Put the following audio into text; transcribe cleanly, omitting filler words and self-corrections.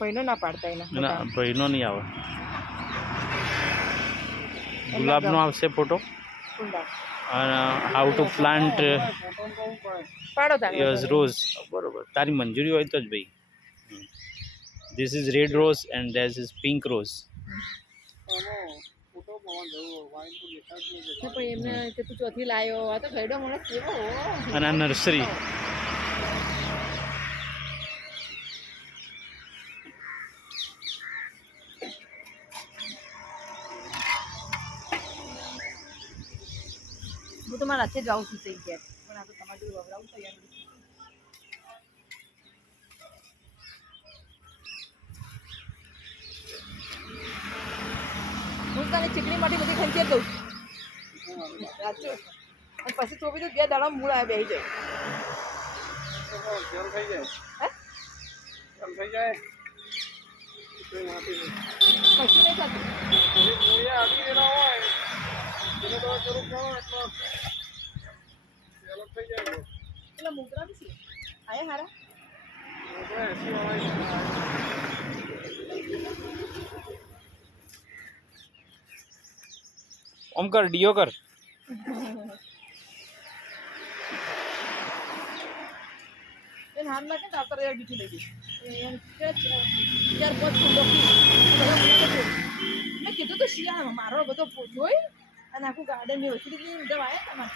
ભાઈનો ના પાડતા એના ના ભાઈનો નહીં આવે, ગુલાબનો આવશે ફોટો. અને હાઉ ટુ પ્લાન્ટ પાડો તાર યસ રોઝ, બરોબર. તારી મંજૂરી હોય તો જ ભાઈ. This is red rose and this is pink rose. એમને કે તું ચોથી લાયો, આ તો ગયડો માણસ કેવો. અને આ નર્સરી. હું તો મારા હાથે જાઉં છું થઈ ગયા, પણ આ તો તમારે જોડે વવડાવું તો યાર. હું તને ચીકણી માટે બધી ખંચેર દઉં છું સાચું. અને પછી તો બી તો 2 દાડા મૂળ આવે બેસી જાય. કશું નહીં થતું. પેલા મોગરા બી છે આયા હારા. ઓમ કર, ડીઓ કર. એને હાર લાગે ને આવતા યાર બીજું લઈ ગઈ. 4-5 ફૂલો મેં કીધું તો શિયાળામાં મારો બધો જોઈ અને આખું ગાર્ડન મેં ઓછી દીધી જબ આવ્યા તમારે.